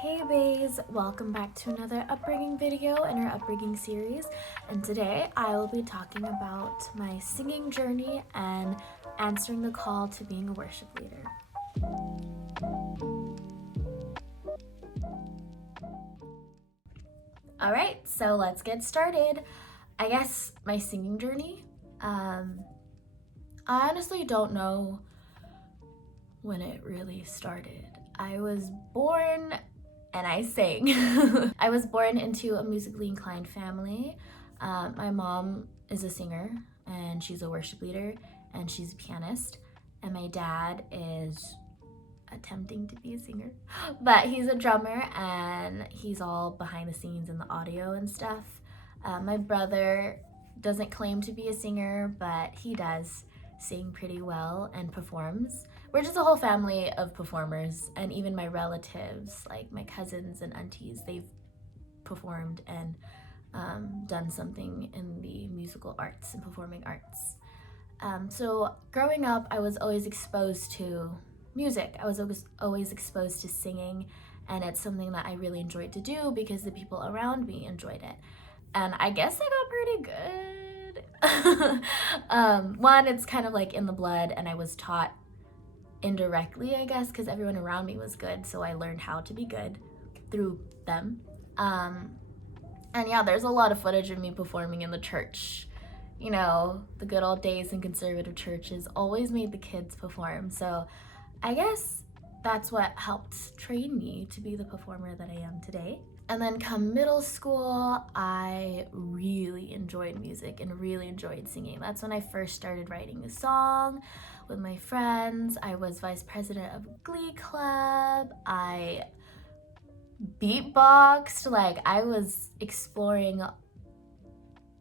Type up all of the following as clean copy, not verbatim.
Hey bays, welcome back to another upbringing video in our upbringing series, and today I will be talking about my singing journey and answering the call to being a worship leader. Alright, so let's get started. I guess my singing journey, I honestly don't know when it really started. I was born and I sang. I was born into a musically inclined family. My mom is a singer and she's a worship leader and she's a pianist, and my dad is attempting to be a singer, but he's a drummer and he's all behind the scenes in the audio and stuff. My brother doesn't claim to be a singer, but he does sing pretty well and performs. We're just a whole family of performers, and even my relatives, like my cousins and aunties, they've performed and done something in the musical arts and performing arts. So growing up, I was always exposed to music. I was always exposed to singing, and it's something that I really enjoyed to do because the people around me enjoyed it. And I guess I got pretty good. One, it's kind of like in the blood, and I was taught indirectly, I guess, because everyone around me was good, so I learned how to be good through them. And yeah, there's a lot of footage of me performing in the church. You know, the good old days in conservative churches always made the kids perform, so I guess that's what helped train me to be the performer that I am today. And then come middle school, I really enjoyed music and really enjoyed singing. That's when I first started writing a song with my friends. I was vice president of a glee club. I beatboxed. Like, I was exploring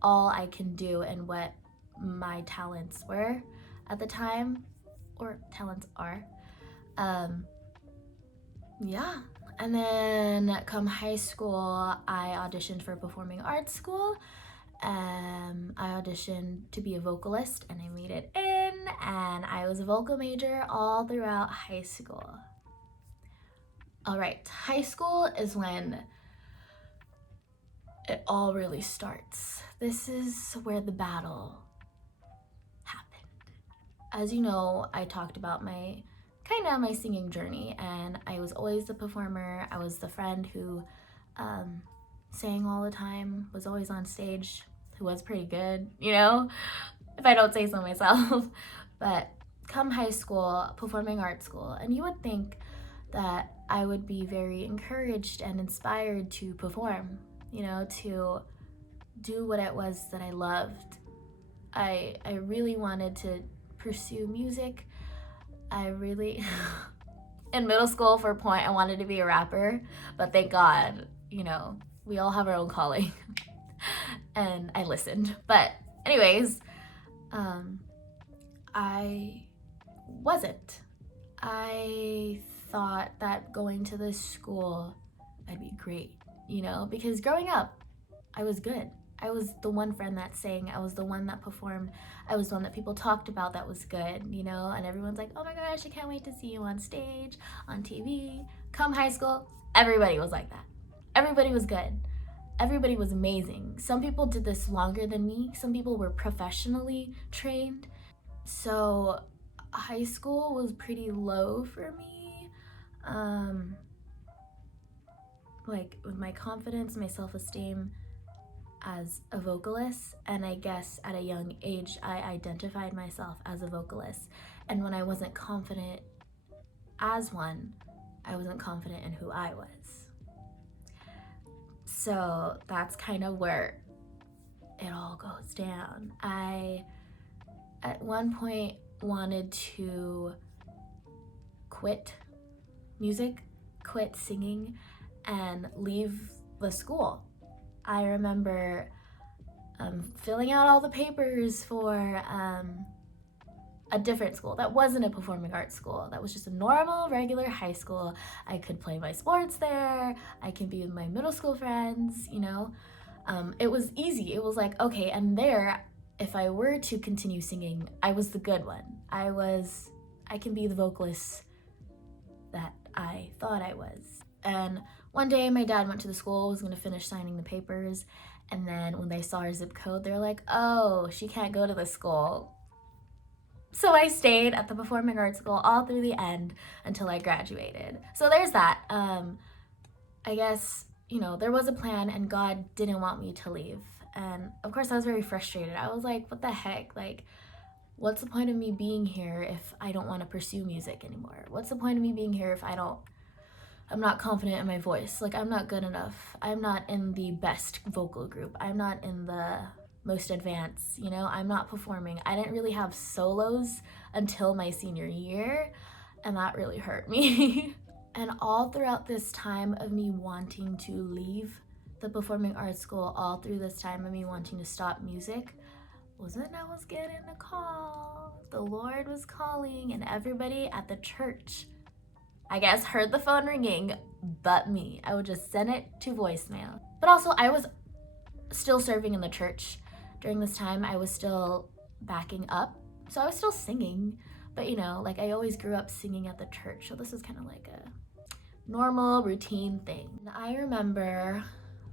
all I can do and what my talents were at the time, or talents are. Yeah. And then come high school, I auditioned for performing arts school. I auditioned to be a vocalist and I made it in, and I was a vocal major all throughout high school. All right, high school is when it all really starts. This is where the battle happened. As you know, I talked about my singing journey, and I was always the performer. I was the friend who sang all the time, was always on stage, who was pretty good, you know, if I don't say so myself. But come high school, performing arts school, and you would think that I would be very encouraged and inspired to perform, you know, to do what it was that I loved. I really wanted to pursue music. In middle school, for a point, I wanted to be a rapper, but thank God, you know, we all have our own calling. And I listened. But anyways, I wasn't. I thought that going to this school, I'd be great, you know, because growing up, I was good. I was the one friend that sang. I was the one that performed. I was the one that people talked about that was good, you know, and everyone's like, oh my gosh, I can't wait to see you on stage, on TV. Come high school, everybody was like that. Everybody was good. Everybody was amazing. Some people did this longer than me. Some people were professionally trained. So high school was pretty low for me. Like with my confidence, my self-esteem as a vocalist, and I guess at a young age I identified myself as a vocalist, and when I wasn't confident as one, I wasn't confident in who I was. So that's kind of where it all goes down. I at one point wanted to quit music, quit singing, and leave the school. I remember filling out all the papers for a different school that wasn't a performing arts school. That was just a normal, regular high school. I could play my sports there. I can be with my middle school friends, you know. It was easy. It was like, okay, and there, if I were to continue singing, I was the good one. I can be the vocalist that I thought I was. And one day my dad went to the school, was gonna finish signing the papers, and then when they saw our zip code, they're like, oh, she can't go to the school. So I stayed at the performing arts school all through the end until I graduated. So there's that. I guess, there was a plan and God didn't want me to leave. And of course I was very frustrated. I was like, what the heck? Like, what's the point of me being here if I don't want to pursue music anymore? What's the point of me being here if I'm not confident in my voice? Like, I'm not good enough. I'm not in the best vocal group. I'm not in the most advanced, I'm not performing. I didn't really have solos until my senior year, and that really hurt me. And all throughout this time of me wanting to leave the performing arts school, all through this time of me wanting to stop music, was when I was getting a call. The Lord was calling, and everybody at the church, I guess, heard the phone ringing, but me. I would just send it to voicemail. But also, I was still serving in the church. During this time, I was still backing up, so I was still singing, but I always grew up singing at the church, so this is kind of like a normal routine thing. And I remember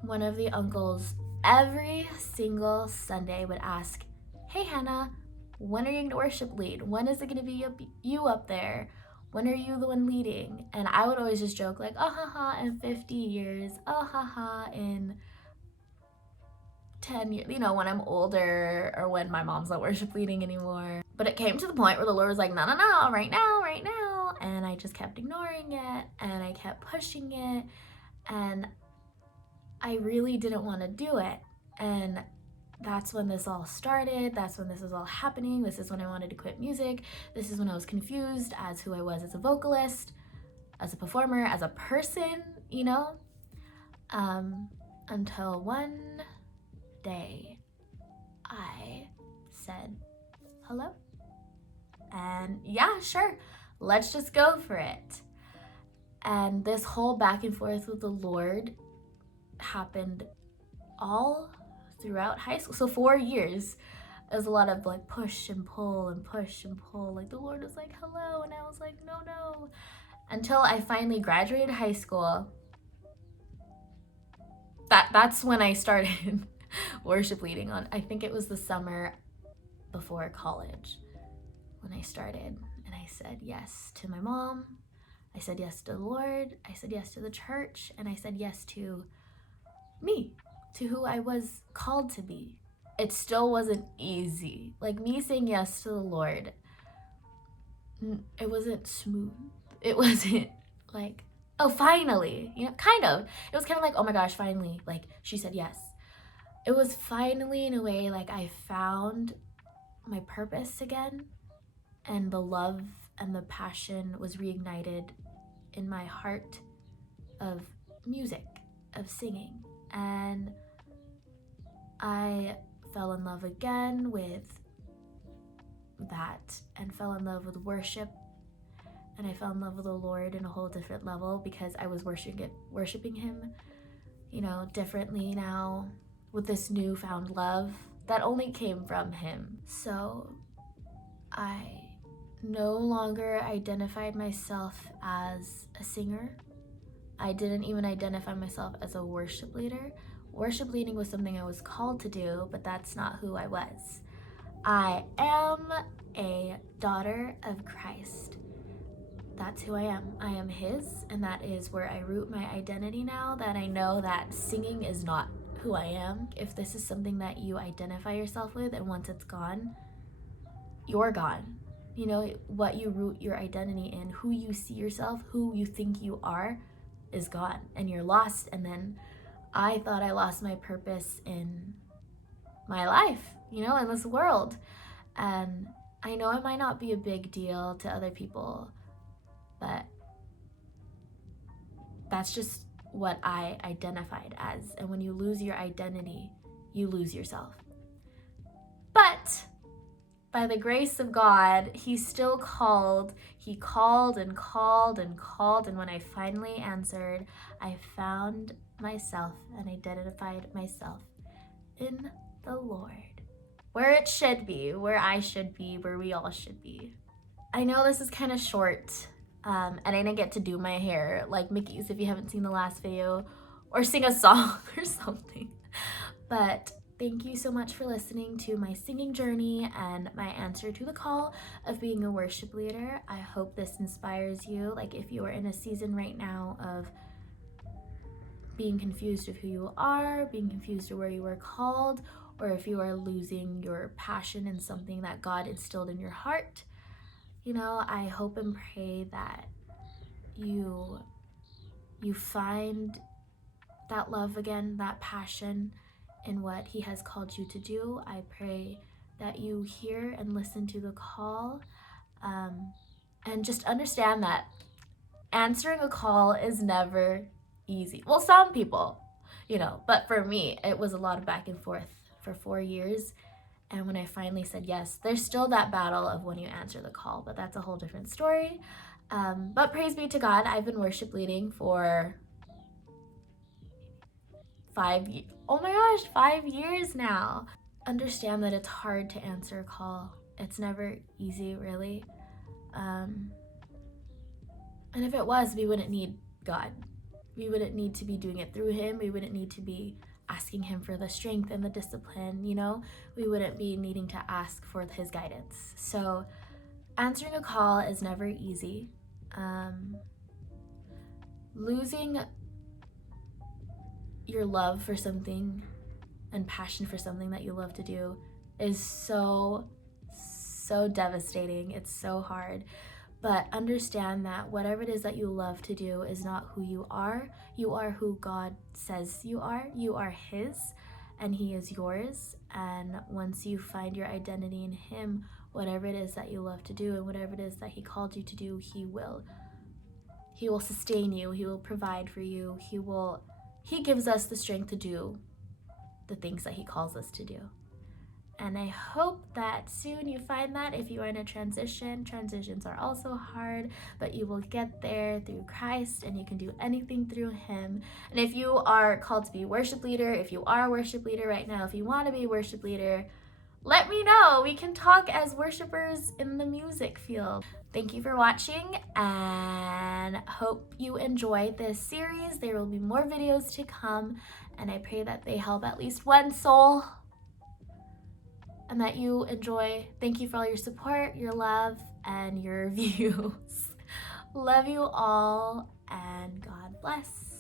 one of the uncles every single Sunday would ask, hey Hannah, when are you gonna worship lead? When is it gonna be you up there? When are you the one leading? And I would always just joke like, oh haha, in 50 years, oh haha, in 10 years, when I'm older, or when my mom's not worship leading anymore. But it came to the point where the Lord was like, no, right now. And I just kept ignoring it, and I kept pushing it, and I really didn't want to do it. And that's when this all started. That's when this was all happening. This is when I wanted to quit music. This is when I was confused as who I was as a vocalist, as a performer, as a person, until one day I said hello, and yeah, sure, let's just go for it. And this whole back and forth with the Lord happened all throughout high school. So 4 years, it was a lot of like push and pull and push and pull. Like the Lord was like, hello, and I was like, no. Until I finally graduated high school. That's when I started worship leading on. I think it was the summer before college when I started, and I said yes to my mom. I said yes to the Lord. I said yes to the church, and I said yes to me, to who I was called to be. It still wasn't easy. Like me saying yes to the Lord, it wasn't smooth. It wasn't like, oh, finally, kind of. It was kind of like, oh my gosh, finally, like she said yes. It was finally, in a way, like I found my purpose again, and the love and the passion was reignited in my heart of music, of singing. And I fell in love again with that, and fell in love with worship, and I fell in love with the Lord in a whole different level, because I was worshiping him, differently now, with this newfound love that only came from him. So I no longer identified myself as a singer. I didn't even identify myself as a worship leader. Worship leading was something I was called to do, but that's not who I was. I am a daughter of Christ. That's who I am. I am his, and that is where I root my identity now, that I know that singing is not who I am. If this is something that you identify yourself with, and once it's gone, you're gone. What you root your identity in, who you see yourself, who you think you are, is gone, and you're lost. And then I thought I lost my purpose in my life, in this world. And I know it might not be a big deal to other people, but that's just what I identified as. And when you lose your identity, you lose yourself. But by the grace of God, he still called. He called and called and called. And when I finally answered, I found myself and identified myself in the Lord, where it should be, where I should be, where we all should be. I know this is kind of short, And I didn't get to do my hair like Mickey's if you haven't seen the last video, or sing a song or something. But thank you so much for listening to my singing journey and my answer to the call of being a worship leader. I hope this inspires you. Like, if you are in a season right now of being confused of who you are, being confused of where you were called, or if you are losing your passion in something that God instilled in your heart, you know, I hope and pray that you find that love again, that passion in what He has called you to do. I pray that you hear and listen to the call, and just understand that answering a call is never easy. Well, some people, you know, but for me, it was a lot of back and forth for 4 years. And when I finally said yes, there's still that battle of when you answer the call, but that's a whole different story. But praise be to God, I've been worship leading for 5 years now. Understand that it's hard to answer a call. It's never easy, really. And if it was, we wouldn't need God. We wouldn't need to be doing it through Him. We wouldn't need to be asking Him for the strength and the discipline, you know? We wouldn't be needing to ask for His guidance. So answering a call is never easy. Losing your love for something and passion for something that you love to do is so devastating. It's so hard. But understand that whatever it is that you love to do is not who you are. You are who God says you are. You are His, and He is yours. And once you find your identity in Him, whatever it is that you love to do and whatever it is that He called you to do, He will sustain you. He will provide for you. He gives us the strength to do the things that He calls us to do. And I hope that soon you find that. If you are in a transition, transitions are also hard, but you will get there through Christ, and you can do anything through Him. And if you are called to be a worship leader, if you are a worship leader right now, if you want to be a worship leader, let me know. We can talk as worshipers in the music field. Thank you for watching, and hope you enjoy this series. There will be more videos to come, and I pray that they help at least one soul and that you enjoy. Thank you for all your support, your love, and your views. Love you all, and God bless.